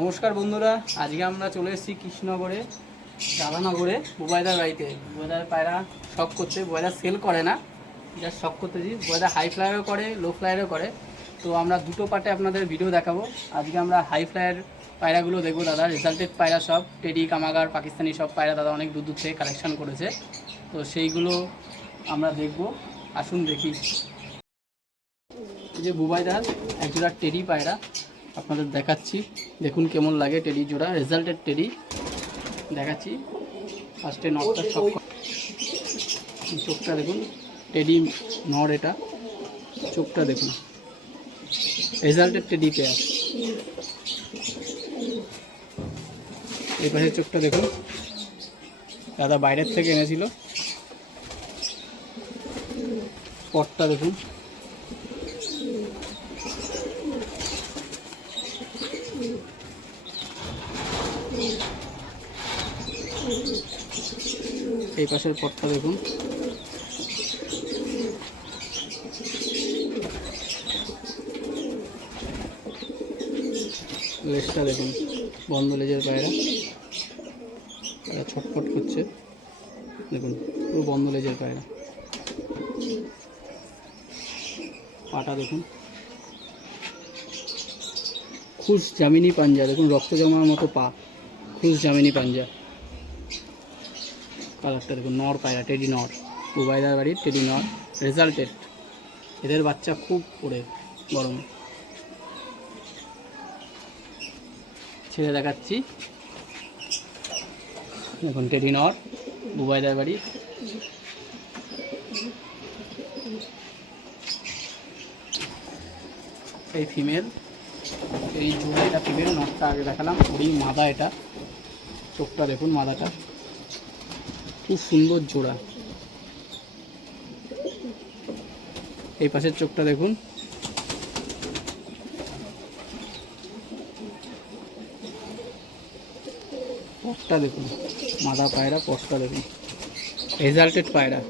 নমস্কার বন্ধুরা, আজকে আমরা চলে এসেছি কৃষ্ণনগরে রাধানগরে বুবাইদার বাড়িতে। বুবাইদার পায়রা শখ করতে, বুবাইদার সেল করে না, যা শখ করতেছি। বুবাইদার হাই ফ্লাইও করে, লো ফ্লাইও করে। তো আমরা দুটো পার্টে আপনাদের ভিডিও দেখাবো। আজকে আমরা হাই ফ্লাইয়ের পায়রাগুলো দেখবো। দাদা রেজাল্টেড পায়রা সব, টেডি, কামাগার, পাকিস্তানি সব পায়রা দাদা অনেক দূর দূর থেকে কালেকশন করেছে। তো সেইগুলো আমরা দেখবো, আসুন দেখি। এই যে বুবাইদার একজোড়া টেডি পায়রা আপনাদের দেখাচ্ছি, দেখুন কেমন লাগে। টেডি জোড়া, রেজাল্টেড টেডি দেখাচ্ছি। ফার্স্টে নটটা সব, চোখটা দেখুন, টেডি নর, এটা চোখটা দেখুন, রেজাল্টেড টেডি পেয়ার। এই পাশে চোখটা দেখুন, দাদা বাইরের থেকে এনেছিল। পটটা দেখুন, এই পাশের পটটা দেখুন, লেজটা দেখুন, বন্ধ লেজের পায়রা, এরা ছটফট করছে দেখুন, পুরো বন্ধ লেজের পায়রা। পাটা দেখুন, খুশ জামিনী পাঞ্জা দেখুন, রক্ত জমার মতো পা, খুশ জামিনী পাঞ্জা। কালারটা দেখুন, নর পায়রা, টেডি নর, বুবাইদার বাড়ির টেডি নর, রেজাল্টেড। এদের বাচ্চা খুব পড়ে গরমে। ছেড়ে দেখাচ্ছি দেখুন, টেডি নর, বুবাইদার বাড়ি। এই ফিমেল, এই জোড়া, এটা ফিমেল, নটটা আগে দেখালাম। ওই মাদা, এটা চোখটা দেখুন, মাদাটা খুব সুন্দর জোড়া। এই পাশের চোখটা দেখুন, পটটা দেখুন, মাদা পায়রা, পটটা দেখুন, রেজাল্টেড পায়রা।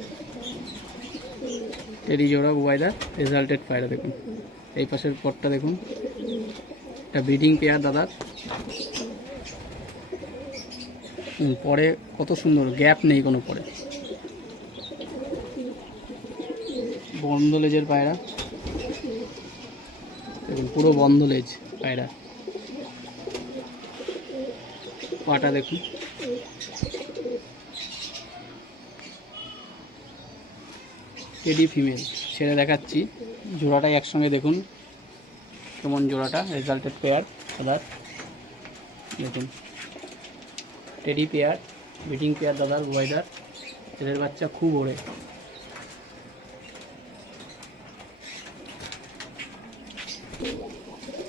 টেডি জোড়া বুবাইদার, রেজাল্টেড পায়রা দেখুন। এই পাশের পটটা দেখুন, এটা ব্রিডিং পেয়ার দাদার। পরে কত সুন্দর, গ্যাপ নেই কোনো পরে, বন্ধ লেজের পায়রা দেখুন, পুরো বন্ধ লেজ পায়রা। পাটা দেখুন, টেডি ফিমেল। ছেড়ে দেখাচ্ছি জোড়াটাই একসঙ্গে দেখুন কেমন জোড়াটা, রেজাল্টেড পেয়ার দাদার দেখুন, টেডি পেয়ার, ব্রিডিং পেয়ার দাদার বুবাইদার। এদের বাচ্চা খুব ওড়ে।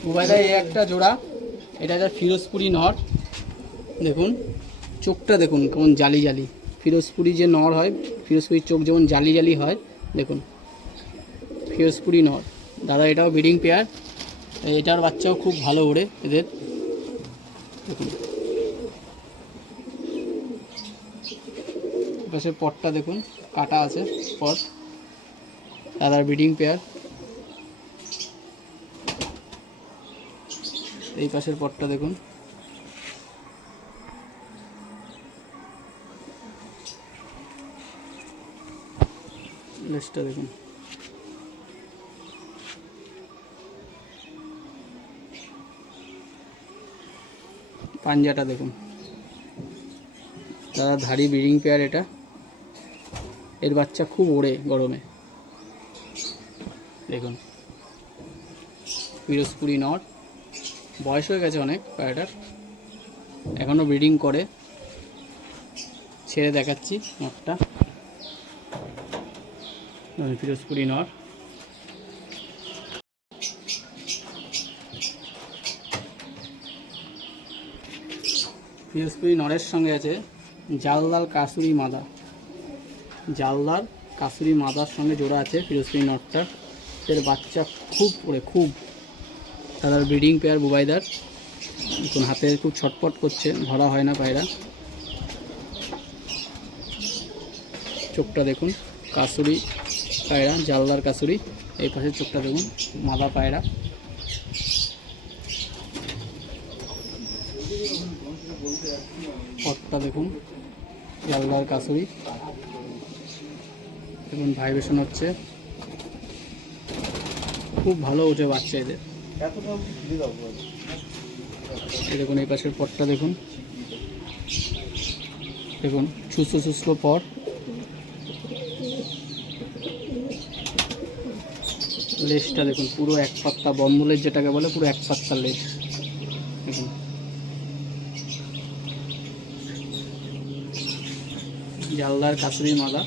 বুবাইদার এই একটা জোড়া, এটা যা ফিরোজপুরি নর দেখুন, চোখটা দেখুন কেমন জালি জালি। ফিরোজপুরি যে নর হয়, ফিরোজপুরির চোখ যেমন জালি জালি হয় দেখুন, ফিরোজপুরি নর দাদা। এটাও ব্রিডিং পেয়ার, এটার বাচ্চাও খুব ভালো ওড়ে এদের দেখুন। পাশের পটটা দেখুন, কাটা আছে পট, দাদার ব্রিডিং পেয়ার। এই পাশের পটটা দেখুন, লেজটা দেখুন, পাঞ্জাটা দেখুন, দাদা ধাড়ি ব্রিডিং পেয়ার এটা। এর বাচ্চা খুব ওড়ে গরমে দেখুন, ফিরোজপুরি নর, বয়স হয়ে গেছে অনেক পায়রাটার, এখনও ব্রিডিং করে। ছেড়ে দেখাচ্ছি নটটা, ফিরোজপুরি নর। ফিরোজপুরি নরের সঙ্গে আছে জালদার কাসুরি মাদা, জালদার কাসুরি মাদার সঙ্গে জোড়া আছে ফিরোজপুরি নটটার। এর বাচ্চা খুব পড়ে, খুব। দাদার ব্রিডিং পেয়ার বুবাইদার দেখুন, হাতে খুব ছটপট করছে, ধরা হয় না পায়রা। চোখটা দেখুন, কাসুরি পায়রা, জালদার কাসুরি। এই পাশের চোখটা দেখুন, মাদা পায়রা। পটটা দেখুন, জালদার কাসুরি দেখুন, ভাইব্রেশন হচ্ছে, খুব ভালো ওঠে বাচ্চা এদের। দেখুন এই পাশের পটটা দেখুন, দেখুন সুস্থ সুস্থ পট। লেজটা দেখুন পুরো এক পাত্তা, বম্বলের যেটাকে বলে পুরো এক পাত্তার লেজ দেখুন। জালদার কাসুরি মাদা,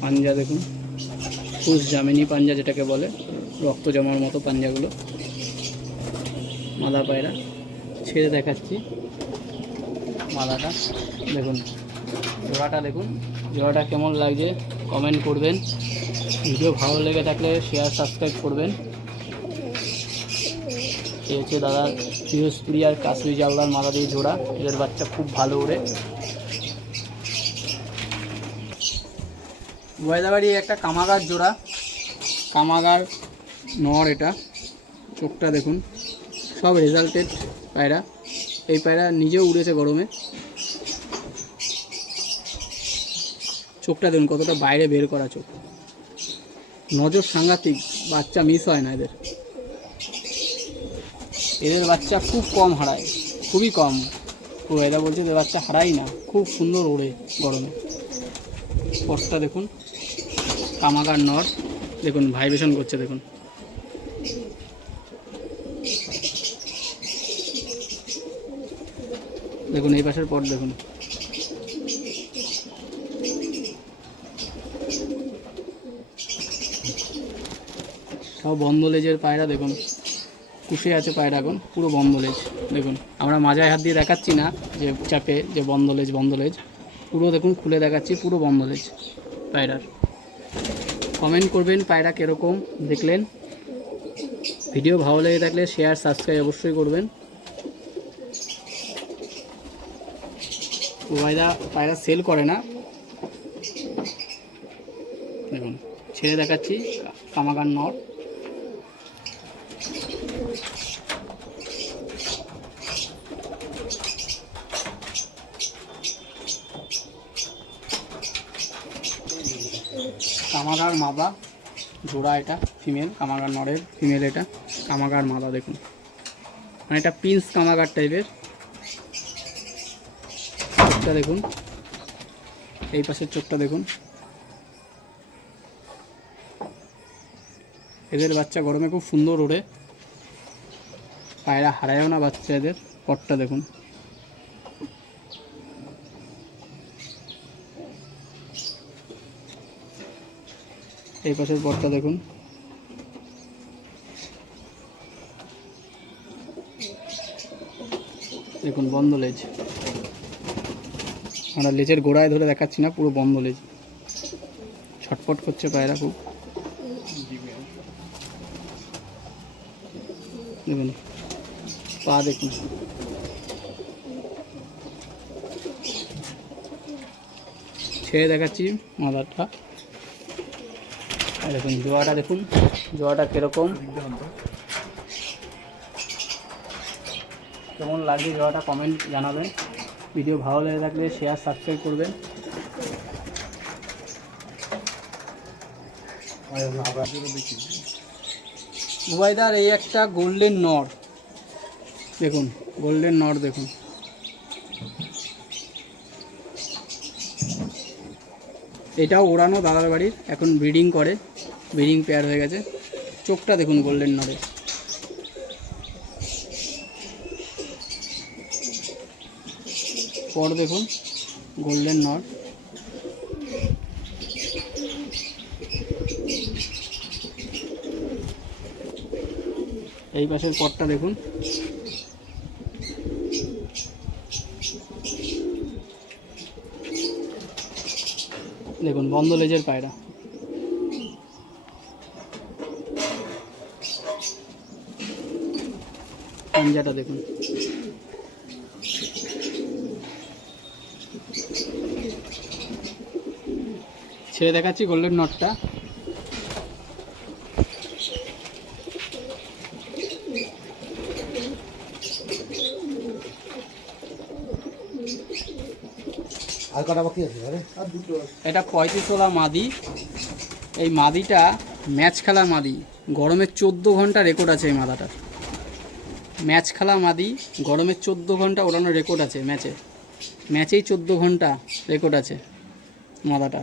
পাঞ্জা দেখুন, ফুস জামিনি পাঞ্জা যেটাকে বলে, রক্ত জমার মতো পাঞ্জাগুলো। মাদা পায়রা ছেড়ে দেখাচ্ছি মাদাটা দেখুন, জোড়াটা দেখুন, জোড়াটা কেমন লাগছে কমেন্ট করবেন। ভিডিও ভালো লেগে থাকলে শেয়ার সাবস্ক্রাইব করবেন। এই হচ্ছে দাদা বৃহস্পতি আর কাশ্মীর জালদার মাদা দিয়ে জোড়া, এদের বাচ্চা খুব ভালো ওড়ে। গয়দাবাড়ি একটা কামাগার জোড়া, কামাগার নর, এটা চোখটা দেখুন, সব রেজাল্টেড পায়রা। এই পায়রা নিজেও উড়েছে গরমে। চোখটা দেখুন কতটা বাইরে বের করা চোখ, নজর সাংঘাতিক, বাচ্চা মিস হয় না এদের। এদের বাচ্চা খুব কম হারায়, খুবই কম। এরা বলছে যে বাচ্চা হারাই না, খুব সুন্দর ওড়ে গরমে। পটটা দেখুন, কামাগার নর দেখুন, ভাইব্রেশন করছে দেখুন। দেখুন এই পাশের পট দেখুন, সব বন্ধ লেজের পায়রা দেখুন, কুশে আছে পায়রা এখন, পুরো বন্ধ লেজ দেখুন। আমরা মাজায় হাত দিয়ে দেখাচ্ছি না যে চাপে যে বন্ধ লেজ, পুরো দেখুন খুলে দেখাচ্ছি, পুরো বন্ধ লেজ পায়রার। কমেন্ট করবেন পায়রা কীরকম দেখলেন। ভিডিও ভালো লেগে থাকলে শেয়ার সাবস্ক্রাইব অবশ্যই করবেন। পায়রা সেল করে না দেখুন, ছেড়ে দেখাচ্ছি কামাগার নর। কামাগার মাদা জোড়া, এটা ফিমেল, কামাগার নরের ফিমেল, এটা কামাগার মাদা দেখুন, মানে এটা প্রিন্স কামাগার টাইপের। চোখটা দেখুন, এই পাশের চোখটা দেখুন। এদের বাচ্চা গরমে খুব সুন্দর ওড়ে, পায়রা হারায়ও না বাচ্চা এদের। পটটা দেখুন, এই পাশের পটটা দেখুন। দেখুন বন্ধ লেজ, আমরা লেজের গোড়ায় ধরে দেখাচ্ছি না, পুরো বন্ধ লেজ, ছটফট করছে পায়রা খুব। দেখুন পা দেখুন, ছেড়ে দেখাচ্ছি মাদারটা। দেখুন জোয়াটা দেখুন, জোয়াটা কীরকম, কেমন লাগছে জোয়াটা কমেন্ট জানাবেন। ভিডিও ভালো লেগে থাকলে শেয়ার সাবস্ক্রাইব করবেন। উবাইদার এই একটা গোল্ডেন নর দেখুন, গোল্ডেন নর দেখুন, এটাও ওড়ানো দাদার বাড়ির, এখন ব্রিডিং করে, ব্রিডিং পেয়ার হয়ে গেছে। চোখটা দেখুন গোল্ডেন নরের, পর দেখুন গোল্ডেন নর। এই পাশের পটটা দেখুন, দেখুন বন্ধ লেজের পায়রা। পাঞ্জাটা দেখুন, ছেড়ে দেখাচ্ছি গোল্ডেন নটটা। আর কটা বাকি আছে? এটা 35ওয়ালা মাদি। এই মাদিটা ম্যাচ খেলা মাদি, গরমে 14 ঘন্টা রেকর্ড আছে এই মাদাটার। ম্যাচ খেলা মাদি, গরমে 14 ঘন্টা ওড়ানোর রেকর্ড আছে ম্যাচেই 14 ঘন্টা রেকর্ড আছে মাদাটা।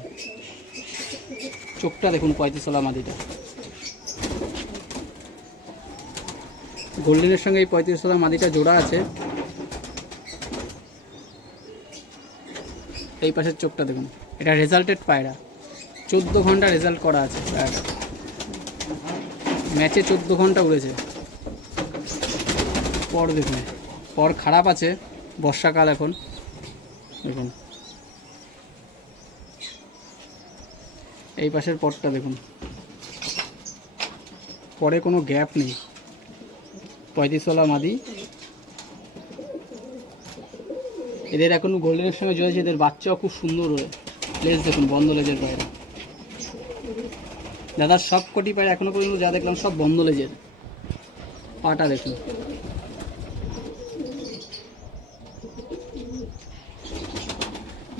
চোখটা দেখুন 35ওয়ালা মাদিটা। গোল্ডেনের সঙ্গে এই 35ওয়ালা মাদিটা জোড়া আছে। এই পাশের চোখটা দেখুন, এটা রেজাল্টেড পায়রা, 14 ঘন্টা রেজাল্ট করা আছে পায়রাটা। ম্যাচে 14 ঘন্টা উড়েছে। পর দেখুন, পর খারাপ আছে, বর্ষাকাল এখন দেখুন। এই পাশের পরটা দেখুন, পরে কোনো গ্যাপ নেই। 35ওয়ালা মাদি। এদের এখন গোল্ডেনের সঙ্গে জড়েছে, এদের বাচ্চাও খুব সুন্দর ওড়ে। লেজ দেখুন, বন্ধ লেজের পায়রা। দাদার সব কটি পায়রা এখনো পর্যন্ত যা দেখলাম সব বন্ধ লেজের। পাটা দেখুন।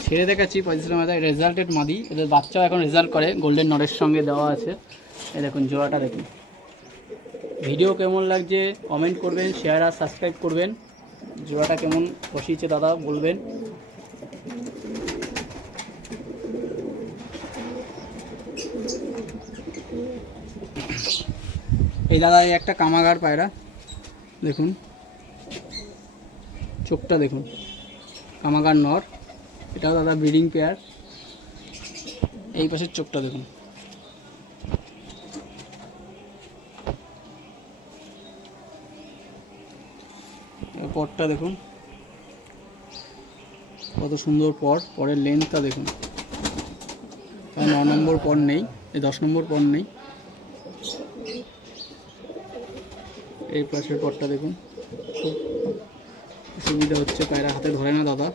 ছেড়ে দেখাচ্ছি 35ওয়ালা মাদি, রেজাল্টেড মাদি। এদের বাচ্চাও এখন রেজাল্ট করে, গোল্ডেন নরের সঙ্গে দেওয়া আছে। এই দেখুন জোড়াটা দেখুন। ভিডিও কেমন লাগছে কমেন্ট করবেন, শেয়ার আর সাবস্ক্রাইব করবেন। জোড়াটা কেমন বসিয়েছে দাদা বলবেন। এই দাদা এই একটা কামাগার পায়রা দেখুন, চোখটা দেখুন, কামাগার নর। এটাও দাদা ব্রিডিং পেয়ার। এই পাশের চোখটা দেখুন। পরটা দেখুন কত সুন্দর পর, পরের লেন্থটা দেখুন। 9 নম্বর পর নেই, এই 10 নম্বর পর নেই। এই পাশের পরটা দেখুন, খুব অসুবিধা হচ্ছে, পায়রা হাতে ধরে না দাদা,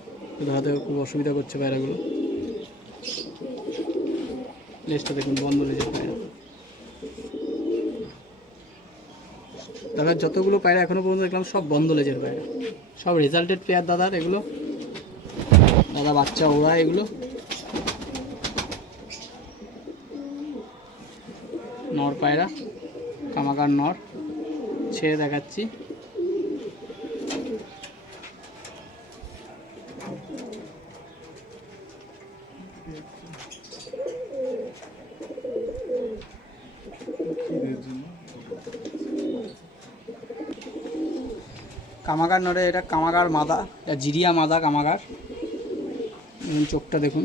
ধরাতে খুব অসুবিধা করছে পায়রাগুলো। লেজটা দেখুন, বন্ধ লেজের পায়রা। দাদার যতগুলো পায়রা এখনো পর্যন্ত দেখলাম সব বন্ধ লেজের পায়রা, সব রেজাল্টেড পেয়ার দাদার এগুলো। দাদা বাচ্চা ওড়া এগুলো। নর পায়রা, কামাকার নর। ছেড়ে দেখাচ্ছি। কামাগার নরে, এটা কামাগার মাদা, এটা জিরিয়া মাদা কামাগার। চোখটা দেখুন,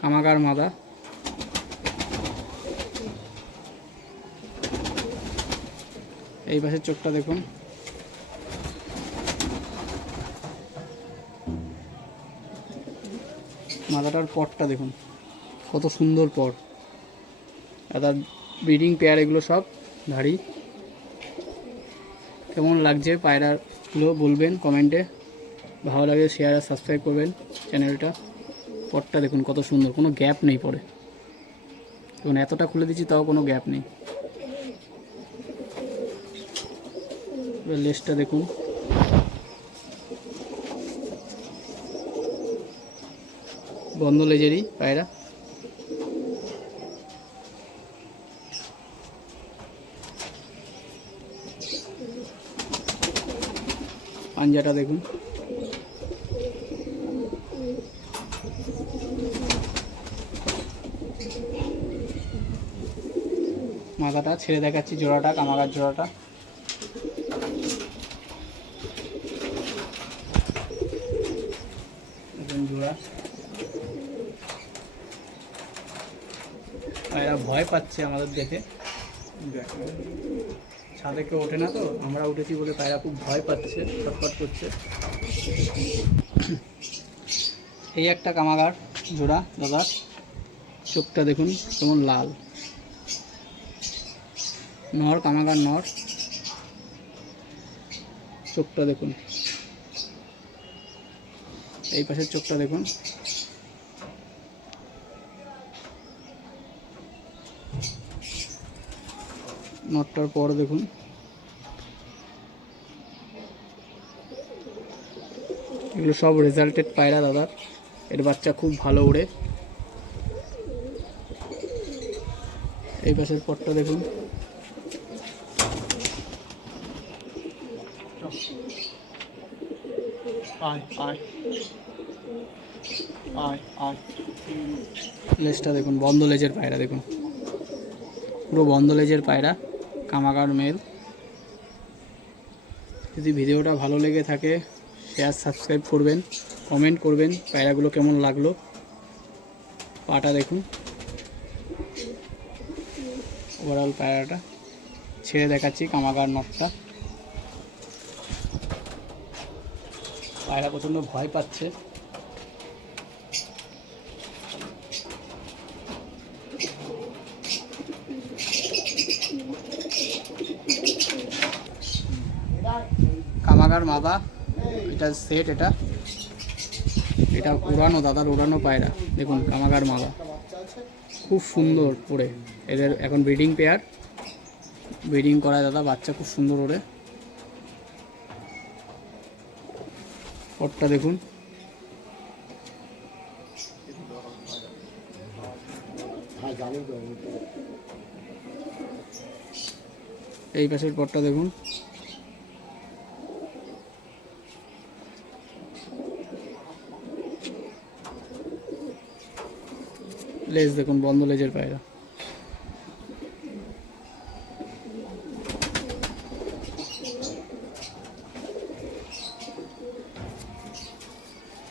কামাগার মাদা। এই পাশের চোখটা দেখুন। মাদাটার পরটা দেখুন কত সুন্দর পর। দাদার ব্রিডিং পেয়ার এগুলো সব ধাড়ি। কেমন লাগছে পায়রাগুলো বলবেন কমেন্টে। ভালো লাগে শেয়ার আর সাবস্ক্রাইব করবেন চ্যানেলটা। পরটা দেখুন কত সুন্দর, কোনো গ্যাপ নেই পরে। দেখুন এতটা খুলে দিচ্ছি তাও কোনো গ্যাপ নেই। লেজটা দেখুন, বন্ধ লেজেরই পায়রা। পাঞ্জাটা দেখুন। মাথাটা ছেড়ে দেখাচ্ছি, জোড়াটা কামাগার জোড়াটা। জোড়া এরা ভয় পাচ্ছে আমাদের দেখে। ছাদে কেউ ওঠে না তো, আমরা উঠেছি বলে পায়রা খুব ভয় পাচ্ছে, ছটফট করছে। এই একটা কামাগার জোড়া দাদার। চোখটা দেখুন কেমন লাল। নর কামাগার নর। চোখটা দেখুন, এই পাশের চোখটা দেখুন। নটটার পর দেখুন। এগুলো সব রেজাল্টেড পায়রা দাদার। এর বাচ্চা খুব ভালো ওড়ে। এই পাশের পটটা দেখুন, লেজটা দেখুন, বন্ধ লেজের পায়রা দেখুন, পুরো বন্ধ লেজের পায়রা, কামাগার মেল। যদি ভিডিওটা ভালো লেগে থাকে শেয়ার সাবস্ক্রাইব করবেন, কমেন্ট করবেন পায়রাগুলো কেমন লাগলো। পাটা দেখুন, ওভারঅল পায়রাটা। ছেড়ে দেখাচ্ছি কামাগার নটটা। পায়রা প্রচণ্ড ভয় পাচ্ছে। কামাগার মাদা, এটা সেট, এটা উড়ানো, দাদার উড়ানো পায়রা দেখুন। কামাগার মাদা খুব সুন্দর ওড়ে। এদের এখন ব্রিডিং পেয়ার, ব্রিডিং করায় দাদা, বাচ্চা খুব সুন্দর ওড়ে। পটটা দেখুন, এই পাশের পটটা দেখুন, লেজ দেখুন, বন্ধ লেজের পায়রা।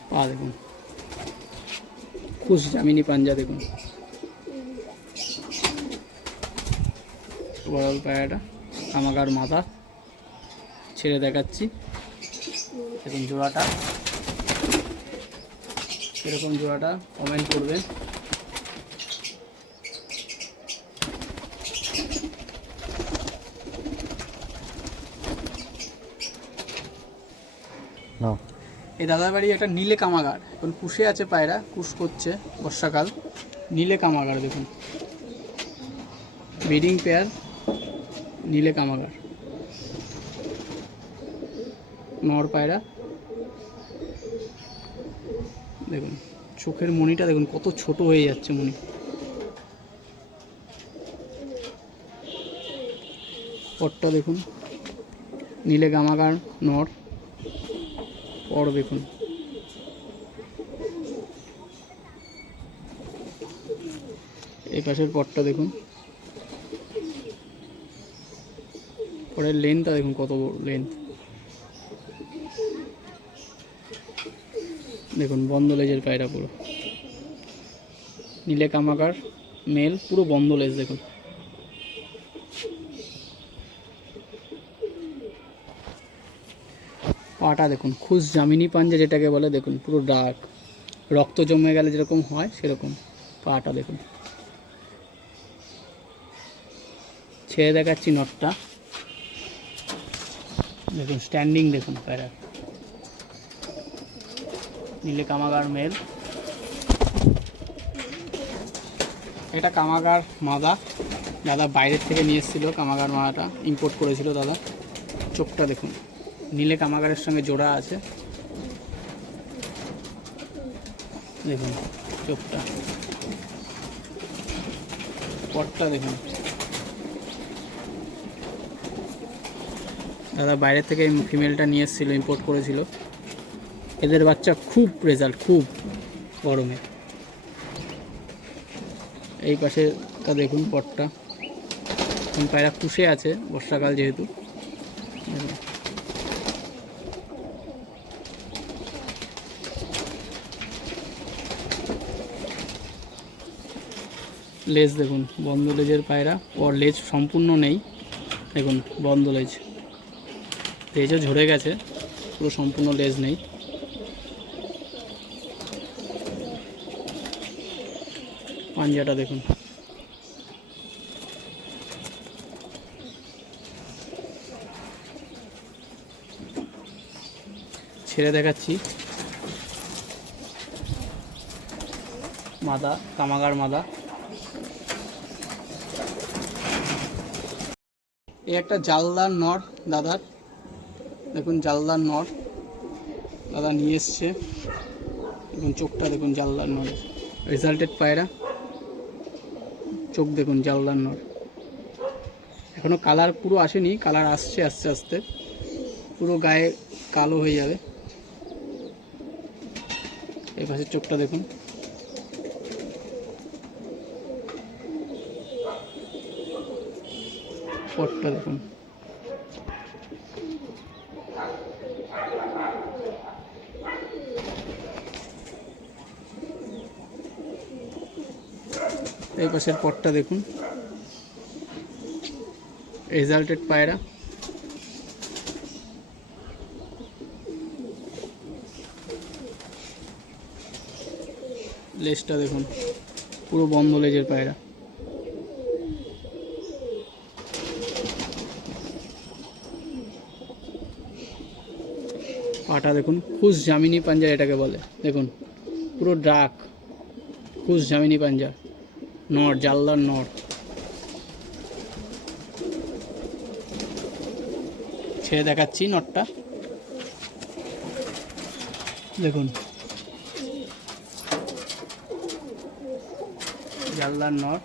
পা দেখুন, খুশ জামিনী পাঞ্জা দেখুন। ওভারঅল পায়রাটা, কামাগার মাথা। ছেড়ে দেখাচ্ছি দেখুন জোড়াটা, এরকম জোড়াটা কমেন্ট করবেন। এই দাদার বাড়ি একটা নীলে কামাগার, এখন কুশে আছে পায়রা, কুশ করছে বর্ষাকাল। নীলে কামাগার দেখুন, ব্রিডিং পেয়ার, নীলে কামাগার নর পায়রা দেখুন। চোখের মণিটা দেখুন কত ছোট হয়ে যাচ্ছে মণি। পটটা দেখুন, নীলে কামাগার নর। পর দেখুন, এই পাশের পটটা দেখুন, পরের লেন্থটা দেখুন কত বড় লেন্থ দেখুন। বন্ধ লেজের পায়রা পুরো, নীলে কামাগার মেল, পুরো বন্ধ লেজ দেখুন। পাটা দেখুন, খুশ জামিনী পাঞ্জা যেটাকে বলে দেখুন, পুরো ডার্ক, রক্ত জমে গেলে যেরকম হয় সেরকম। পাটা দেখুন। ছেড়ে দেখাচ্ছি নটটা দেখুন, স্ট্যান্ডিং দেখুন পায়রা, নীলে কামাগার মেল। এটা কামাগার মাদা, দাদা বাইরের থেকে নিয়ে এসেছিল। কামাগার মাদাটা ইম্পোর্ট করেছিল দাদা। চোখটা দেখুন, নীলে কামাগারের সঙ্গে জোড়া আছে দেখুন চোখটা। পটটা দেখুন, দাদা বাইরের থেকে এই ফিমেলটা নিয়ে এসেছিলো, ইম্পোর্ট করেছিল। এদের বাচ্চা খুব রেজাল্ট, খুব গরমে। এই পাশেটা দেখুন পটটা, এখন পায়রা কুশে আছে বর্ষাকাল যেহেতু। লেজ দেখুন, বন্ধ লেজের পায়রা। ওর লেজ সম্পূর্ণ নেই দেখুন, বন্ধ লেজ, লেজও ঝরে গেছে, পুরো সম্পূর্ণ লেজ নেই। পাঞ্জাটা দেখুন, ছেড়ে দেখাচ্ছি মাদা, কামাগার মাদা। এই একটা জালদার নর দাদার দেখুন, জালদার নর দাদা নিয়ে এসছে। দেখুন চোখটা দেখুন জালদার নড়, রেজাল্টেড পায়রা, চোখ দেখুন জালদার নড়। এখনও কালার পুরো আসেনি, কালার আসছে আস্তে আস্তে, পুরো গায়ে কালো হয়ে যাবে। এই পাশের চোখটা দেখুন, পটটা দেখুন। এই পাশের পটটা দেখুন, রেজাল্টেড পায়রা। লেজটা দেখুন, পুরো বন্ধ লেজের পায়রা। পাটা দেখুন, খুশ জামিনী পাঞ্জা এটাকে বলে, দেখুন পুরো ডার্ক খুশ জামিনী পাঞ্জা, নর জালদার নর। ছেড়ে দেখাচ্ছি নটটা, দেখুন জালদার নর।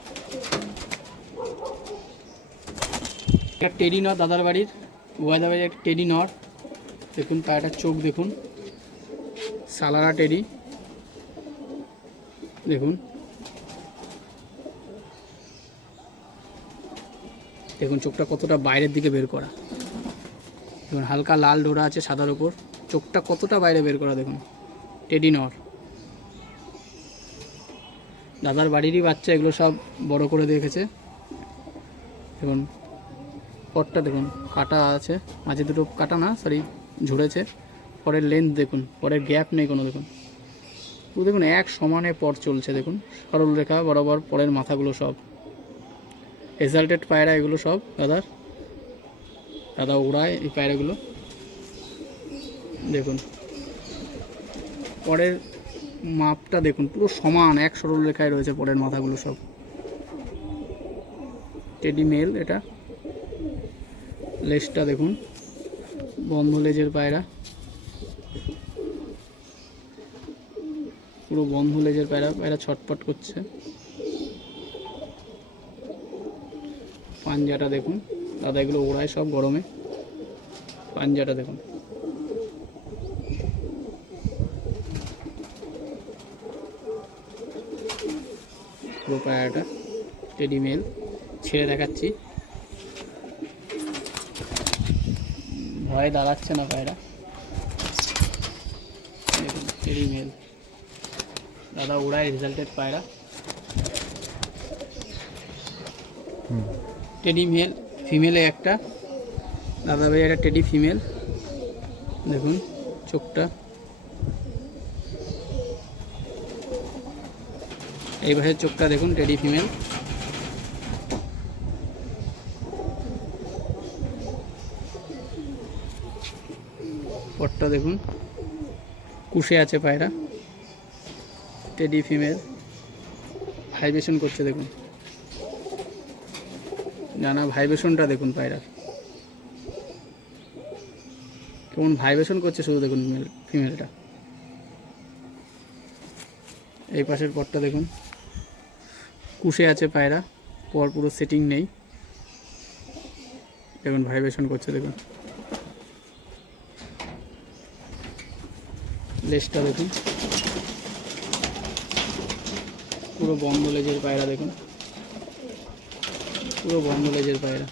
একটা টেডি নর দাদার বাড়ির, দাদার বাড়ির একটা টেডি নর। দেখুন পায়রাটার চোখ দেখুন, সালারা টেডি দেখুন। দেখুন চোখটা কতটা বাইরের দিকে বের করা, দেখুন হালকা লাল ডোরা আছে সাদার উপর, চোখটা কতটা বাইরে বের করা দেখুন। টেডি নর, দাদার বাড়িরই বাচ্চা, এগুলো সব বড় করে দেখেছে। দেখুন পরটা দেখুন, কাটা আছে, মাঝে দুটো কাটা না, সরি ঝুড়েছে। পরের লেন্থ দেখুন, পরের গ্যাপ নেই কোনো, দেখুন পুরো দেখুন এক সমানে পর চলছে, দেখুন সরল রেখা বরাবর পরের মাথাগুলো সব। রেজাল্টেড পায়রা এগুলো সব দাদা ওড়ায় এই পায়রাগুলো। দেখুন পরের মাপটা দেখুন, পুরো সমান এক সরল রেখায় রয়েছে পরের মাথাগুলো সব। টেডি মেল এটা। লেজটা দেখুন, বন্ধ লেজের পায়রা, পুরো বন্ধ লেজের পায়রা, পায়রা ছটপট করছে। পাঞ্জাটা দেখুন, দাদা এগুলো ওড়ায় সব গরমে। পাঞ্জাটা দেখুন, পুরো পায়রাটা টেডি মেল। ছেড়ে দেখাচ্ছি, ভয়ে দাঁড়াচ্ছে না পায়রা। দেখুন টেডি মেল, দাদা ওড়ায় রেজাল্টেড পায়রা। টেডি মেল, ফিমেলে একটা, দাদা ভাই একটা টেডি ফিমেল। দেখুন চোখটা, এই পাশের চোখটা দেখুন, টেডি ফিমেল। পটটা দেখুন, কুশে আছে পায়রা, টেডি ফিমেল। ভাইব্রেশন করছে দেখুন, জানা ভাইব্রেশনটা দেখুন পায়রার কেমন ভাইব্রেশন করছে, শুধু দেখুন ফিমেলটা। এই পাশের পরটা দেখুন, কুশে আছে পায়রা, পর পুরো সেটিং নেই, দেখুন ভাইব্রেশন করছে দেখুন। লেজটা দেখুন, পুরো বন্ধ লেজের পায়রা, দেখুন পুরো বন্ধ লেজের পায়রা।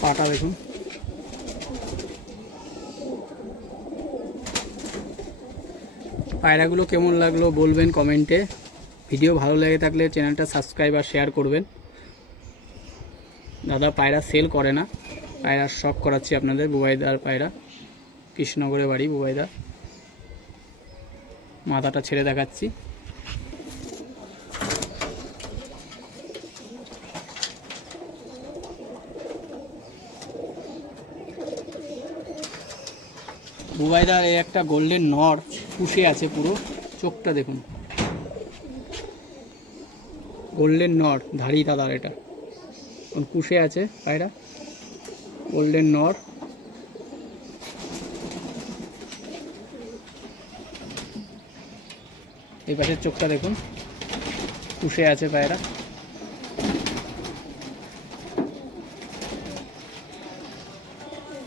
পাটা দেখুন, পায়রাগুলো কেমন লাগলো বলবেন কমেন্টে। ভিডিও ভালো লেগে থাকলে চ্যানেলটা সাবস্ক্রাইব আর শেয়ার করবেন। দাদা পায়রা সেল করে না, পায়রার শখ করাচ্ছি আপনাদের। বুবাইদার পায়রা, কৃষ্ণনগরে বাড়ি বুবাইদা। মাথাটা ছেড়ে দেখাচ্ছি, বুবাইদার এই একটা গোল্ডেন নর পুষে আছে, পুরো চোখটা দেখুন, গোল্ডেন নর ধাড়ি দাদার, এটা কুশে আছে পায়রা। গোল্ডেন নর, এই পাশের চোখটা দেখুন, পুষে আছে পায়রা।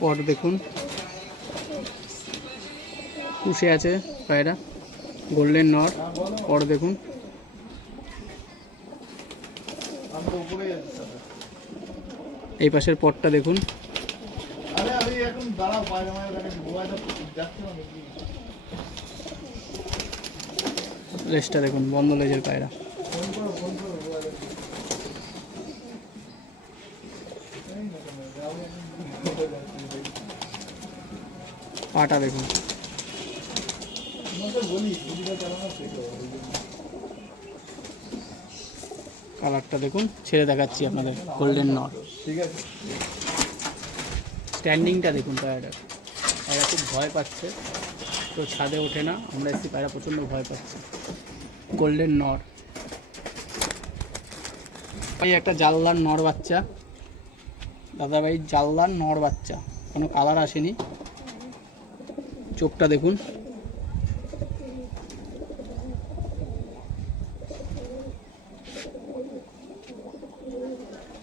পট দেখুন, পুষে আছে পায়রা, গোল্ডেন নর। পট দেখুন, এই পাশের পটটা দেখুন, লেজটা দেখুন, বন্ধ লেজের পায়রা। পাটা দেখুন, কালারটা দেখুন, ছেড়ে দেখাচ্ছি আপনাদের, গোল্ডেন নর। স্ট্যান্ডিংটা দেখুন পায়রাটার, পায়রা খুব ভয় পাচ্ছে, তো ছাদে ওঠে না, আমরা এসছি, পায়রা প্রচণ্ড ভয় পাচ্ছে। গোল্ডেন নর, ভাই একটা জাললার নর বাচ্চা, দাদাভাই জাললার নর বাচ্চা, কোনো কালার আসেনি। চোখটা দেখুন,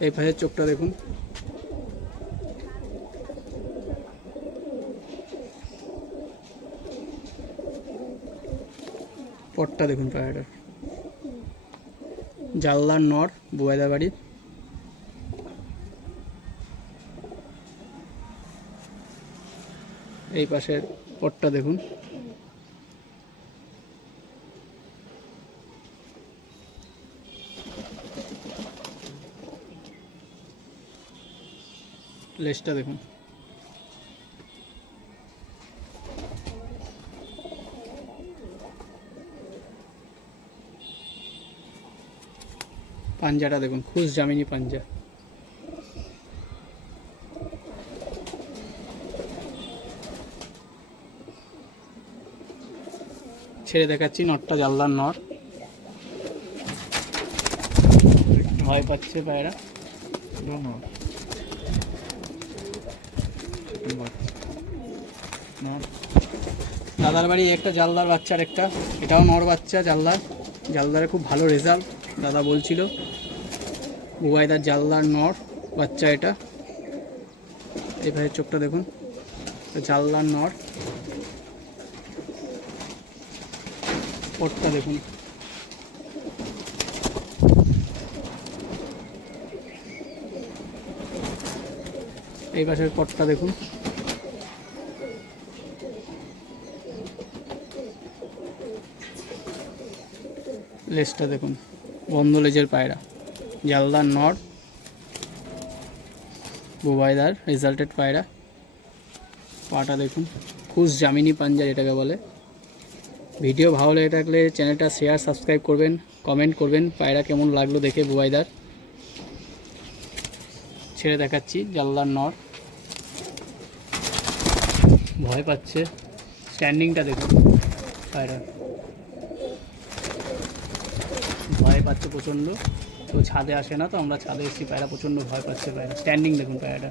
এই পাশের চোখটা দেখুন, পটটা দেখুন পায়রাটার, জাললার নর, বুবাইদা বাড়ি। এই পাশের পটটা দেখুন, লেজটা দেখুন, পাঞ্জাটা দেখুন, খুশ জামিনী পাঞ্জা। ছেড়ে দেখাচ্ছি, নটটা জাললার নর, ভয় পাচ্ছে পায়রা। দাদার বাড়ি একটা জালদার বাচ্চার একটা, এটাও নর বাচ্চা জালদার, জালদারে খুব ভালো রেজাল্ট দাদা বলছিল। বুবাইদার জালদার নর বাচ্চা এটা, এভাবে চোখটা দেখুন, জালদার নর। পটটা দেখুন, এই পাশের পটটা দেখুন, লেজটা দেখুন, বন্ধ লেজের পায়রা, জালদার নর, বুবাইদার রেজাল্টেড পায়রা। পাটা দেখুন, খুশ জামিনী পাঞ্জা এটাকে বলে। ভিডিও ভালো লেগে থাকলে চ্যানেলটা শেয়ার, সাবস্ক্রাইব করবেন, কমেন্ট করবেন পায়রা কেমন লাগলো দেখে বুবাইদার। ছেড়ে দেখাচ্ছি, জালদার নর, ভয় পাচ্ছে। স্ট্যান্ডিংটা দেখুন পায়রা, ভয় পাচ্ছে প্রচণ্ড, তো ছাদে আসে না, তো আমরা ছাদে এসেছি, পায়রা প্রচণ্ড ভয় পাচ্ছে পায়রা। স্ট্যান্ডিং দেখুন পায়রাটা।